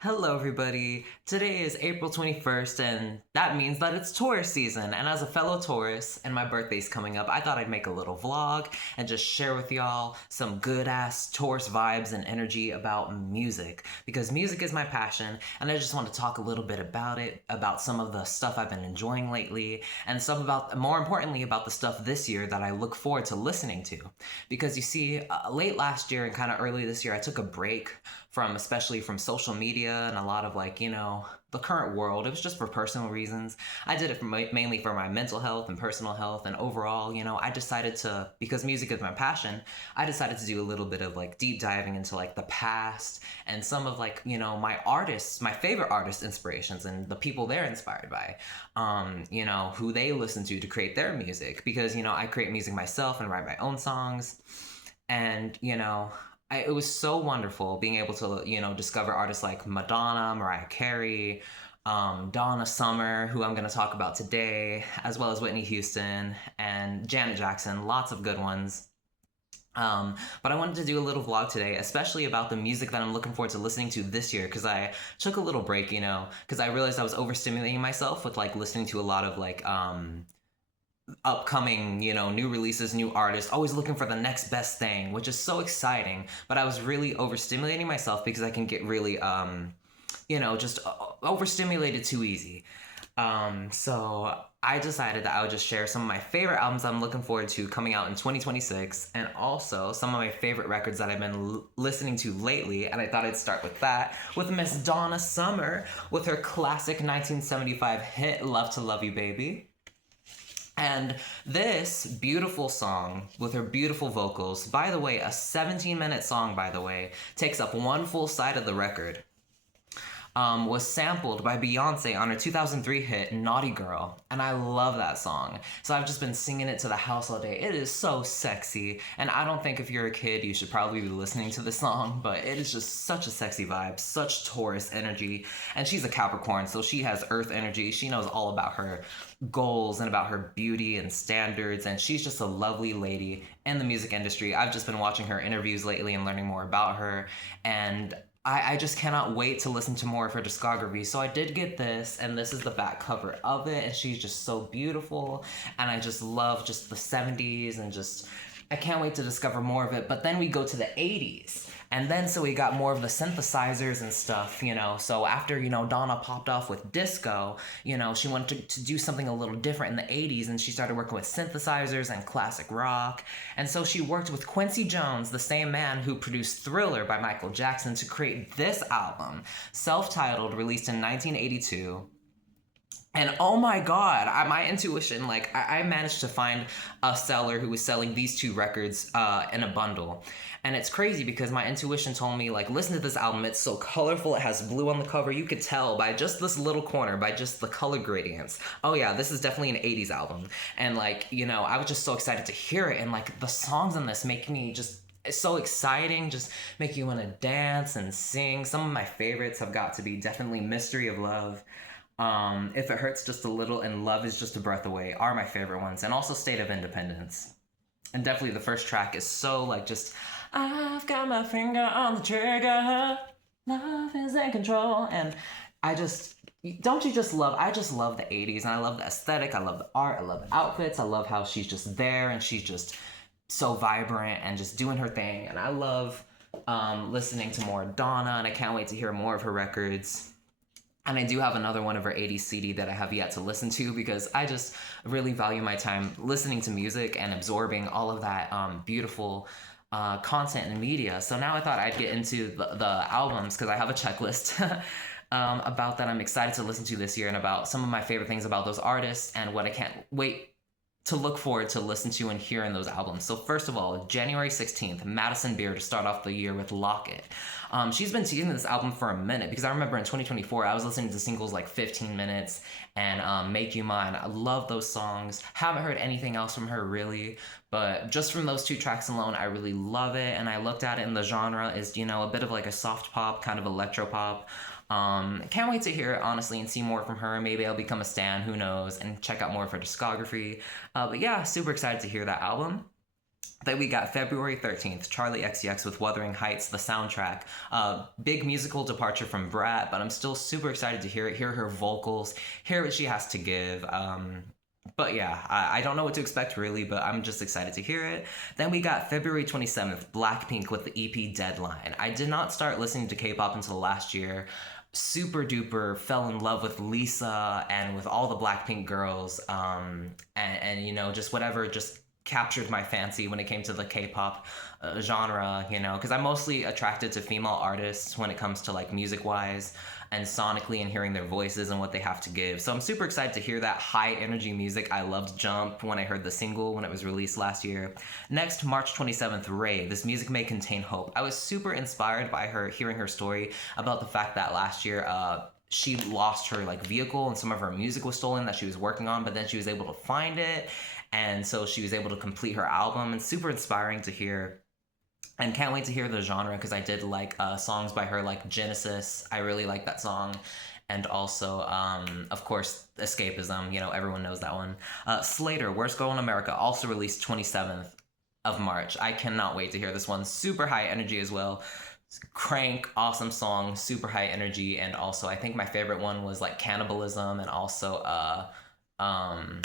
Hello, everybody. Today is April 21st, and that means that it's Taurus season. And as a fellow Taurus, and my birthday's coming up, I thought I'd make a little vlog and just share with y'all some good ass Taurus vibes and energy about music. Because music is my passion, and I just want to talk a little bit about it, about some of the stuff I've been enjoying lately, and some about, more importantly, about the stuff this year that I look forward to listening to. Because you see, late last year and kind of early this year, I took a break especially from social media and a lot of the current world. It was just for personal reasons. I did it mainly for my mental health and personal health, and overall, I decided to, because music is my passion, I decided to do a little bit of deep diving into the past and some of my favorite artists inspirations and the people they're inspired by, who they listen to create their music, because I create music myself and write my own songs. And it was so wonderful being able to, discover artists like Madonna, Mariah Carey, Donna Summer, who I'm going to talk about today, as well as Whitney Houston and Janet Jackson, lots of good ones. But I wanted to do a little vlog today, especially about the music that I'm looking forward to listening to this year, because I took a little break, because I realized I was overstimulating myself with listening to a lot of upcoming, new releases, new artists, always looking for the next best thing, which is so exciting. But I was really overstimulating myself because I can get really, just overstimulated too easy. So I decided that I would just share some of my favorite albums I'm looking forward to coming out in 2026, and also some of my favorite records that I've been listening to lately. And I thought I'd start with that, with Miss Donna Summer, with her classic 1975 hit, Love to Love You Baby. And this beautiful song with her beautiful vocals, by the way, a 17-minute song, by the way, takes up one full side of the record, was sampled by Beyonce on her 2003 hit, Naughty Girl. And I love that song. So I've just been singing it to the house all day. It is so sexy. And I don't think if you're a kid, you should probably be listening to this song, but it is just such a sexy vibe, such Taurus energy. And she's a Capricorn, so she has earth energy. She knows all about her goals and about her beauty and standards, and she's just a lovely lady in the music industry. I've just been watching her interviews lately and learning more about her, and I just cannot wait to listen to more of her discography. So I did get this, and this is the back cover of it, and she's just so beautiful, and I just love just the 70s, and just I can't wait to discover more of it. But then we go to the 80s, and then so we got more of the synthesizers and stuff, So after, Donna popped off with disco, she wanted to do something a little different in the 80s, and she started working with synthesizers and classic rock. And so she worked with Quincy Jones, the same man who produced Thriller by Michael Jackson, to create this album, self-titled, released in 1982. And oh my God, my intuition, I managed to find a seller who was selling these two records in a bundle. And it's crazy because my intuition told me, listen to this album. It's so colorful. It has blue on the cover. You could tell by just this little corner, by just the color gradients. Oh yeah, this is definitely an 80s album. And I was just so excited to hear it. And the songs on this make me just, it's so exciting, just make you want to dance and sing. Some of my favorites have got to be definitely Mystery of Love, If It Hurts Just a Little, and Love Is Just a Breath Away are my favorite ones, and also State of Independence. And definitely the first track is so just, I've got my finger on the trigger, love is in control. And don't you just love, I just love the 80s, and I love the aesthetic, I love the art, I love the outfits, I love how she's just there, and she's just so vibrant and just doing her thing. And I love listening to more Donna, and I can't wait to hear more of her records. And I do have another one of her 80s CD that I have yet to listen to, because I just really value my time listening to music and absorbing all of that beautiful content and media. So now I thought I'd get into the albums, because I have a checklist about that I'm excited to listen to this year, and about some of my favorite things about those artists, and what I can't wait to look forward to listen to and hear in those albums. So first of all, January 16th, Madison Beer to start off the year with Lock It. She's been teasing this album for a minute, because I remember in 2024, I was listening to singles 15 minutes and Make You Mine. I love those songs. Haven't heard anything else from her really, but just from those two tracks alone, I really love it. And I looked at it, and the genre is, a bit of a soft pop, kind of electro pop. Can't wait to hear it, honestly, and see more from her. Maybe I'll become a stan, who knows, and check out more of her discography. But yeah, super excited to hear that album. Then we got February 13th, Charlie XCX with Wuthering Heights, the soundtrack. Big musical departure from Brat, but I'm still super excited to hear it, hear her vocals, hear what she has to give. But yeah, I don't know what to expect really, but I'm just excited to hear it. Then we got February 27th, Blackpink with the EP Deadline. I did not start listening to K-pop until last year. Super duper fell in love with Lisa and with all the Blackpink girls, and you know, just whatever just captured my fancy when it came to the K-pop genre, you know, because I'm mostly attracted to female artists when it comes to like music wise and sonically and hearing their voices and what they have to give. So I'm super excited to hear that high energy music. I loved Jump when I heard the single when it was released last year. Next, March 27th, Ray. This music may contain hope. I was super inspired by her, hearing her story about the fact that last year, she lost her like vehicle and some of her music was stolen that she was working on, but then she was able to find it, and so she was able to complete her album. And super inspiring to hear, and can't wait to hear the genre because I did like songs by her like Genesis. I really like that song. And also, of course, Escapism. You know, everyone knows that one. Slater, Worst Girl in America, also released 27th of March. I cannot wait to hear this one. Super high energy as well. Crank, awesome song, super high energy. And also, I think my favorite one was like Cannibalism, and also um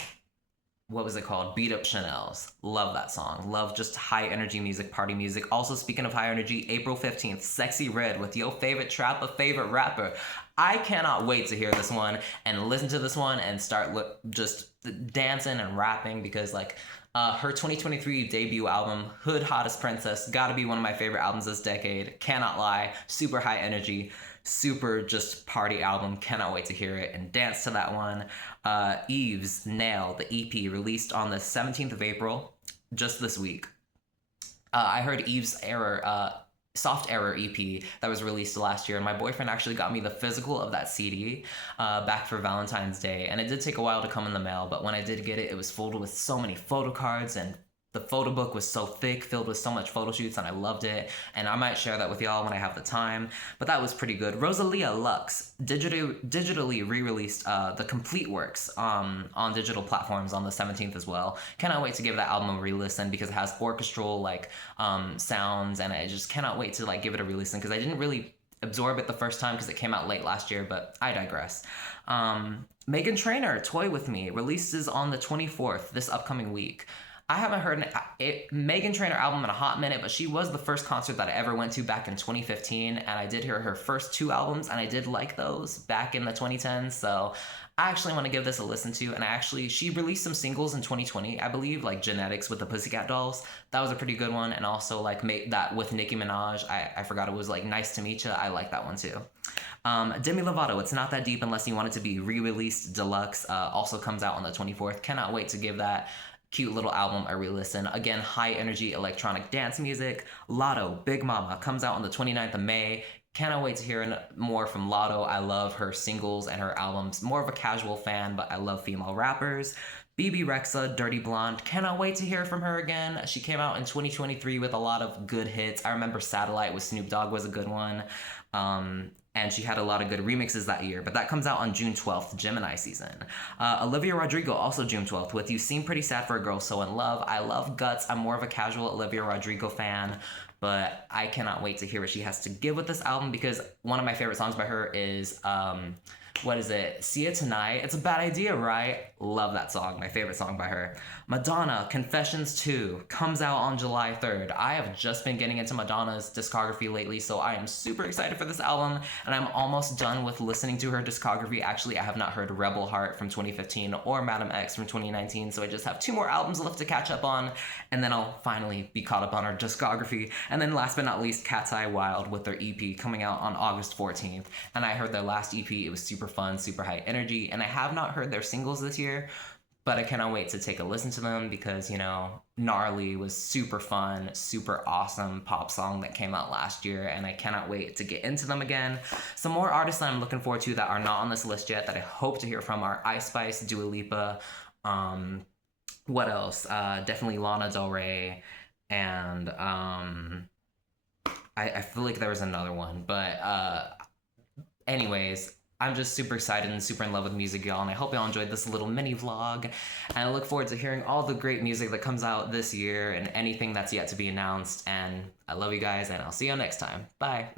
what was it called? Beat Up Chanel's. Love that song. Love just high energy music, party music. Also, speaking of high energy, April 15th, Sexy Red with your favorite trapper, favorite rapper. I cannot wait to hear this one and listen to this one and start just dancing and rapping because like her 2023 debut album, Hood Hottest Princess, gotta be one of my favorite albums this decade. Cannot lie. Super high energy. Super just party album. Cannot wait to hear it and dance to that one. Eve's Nail, the EP, released on the 17th of April, just this week. I heard Eve's Soft Error EP that was released last year, and my boyfriend actually got me the physical of that CD back for Valentine's Day, and it did take a while to come in the mail, but when I did get it, it was filled with so many photo cards, and the photo book was so thick, filled with so much photo shoots, and I loved it. And I might share that with y'all when I have the time. But that was pretty good. Rosalia Lux digitally re-released the complete works on digital platforms on the 17th as well. Cannot wait to give that album a re-listen because it has orchestral like sounds, and I just cannot wait to like give it a re-listen because I didn't really absorb it the first time because it came out late last year, but I digress. Meghan Trainor, Toy With Me, releases on the 24th this upcoming week. I haven't heard a Meghan Trainor album in a hot minute, but she was the first concert that I ever went to back in 2015, and I did hear her first two albums, and I did like those back in the 2010s, so I actually want to give this a listen to. And she released some singles in 2020, I believe, like Genetics with the Pussycat Dolls. That was a pretty good one, and also like that with Nicki Minaj. I forgot it was like Nice to Meet Ya. I like that one too. Demi Lovato, It's Not That Deep Unless You Want It to Be re-released deluxe, also comes out on the 24th. Cannot wait to give that cute little album a re-listen. Again, high energy electronic dance music. Lotto, Big Mama, comes out on the 29th of May. Cannot wait to hear more from Lotto. I love her singles and her albums. More of a casual fan, but I love female rappers. BB Rexa, Dirty Blonde. Cannot wait to hear from her again. She came out in 2023 with a lot of good hits. I remember Satellite with Snoop Dogg was a good one. And she had a lot of good remixes that year, but that comes out on June 12th, Gemini season. Olivia Rodrigo, also June 12th, with You Seem Pretty Sad for a Girl So in Love. I love Guts. I'm more of a casual Olivia Rodrigo fan, but I cannot wait to hear what she has to give with this album because one of my favorite songs by her is, what is it? See It Tonight. It's a bad idea, right? Love that song. My favorite song by her. Madonna, Confessions 2, comes out on July 3rd. I have just been getting into Madonna's discography lately, so I am super excited for this album, and I'm almost done with listening to her discography. Actually, I have not heard Rebel Heart from 2015 or Madam X from 2019, so I just have 2 more albums left to catch up on, and then I'll finally be caught up on her discography. And then last but not least, Cat's Eye Wild with their EP coming out on August 14th, and I heard their last EP. It was super fun, super high energy, and I have not heard their singles this year, but I cannot wait to take a listen to them because, you know, Gnarly was super fun, super awesome pop song that came out last year, and I cannot wait to get into them again. Some more artists that I'm looking forward to that are not on this list yet that I hope to hear from are Ice Spice, Dua Lipa, what else? Definitely Lana Del Rey, and I feel like there was another one, but anyways, I'm just super excited and super in love with music, y'all, and I hope y'all enjoyed this little mini vlog. And I look forward to hearing all the great music that comes out this year and anything that's yet to be announced. And I love you guys, and I'll see you next time. Bye.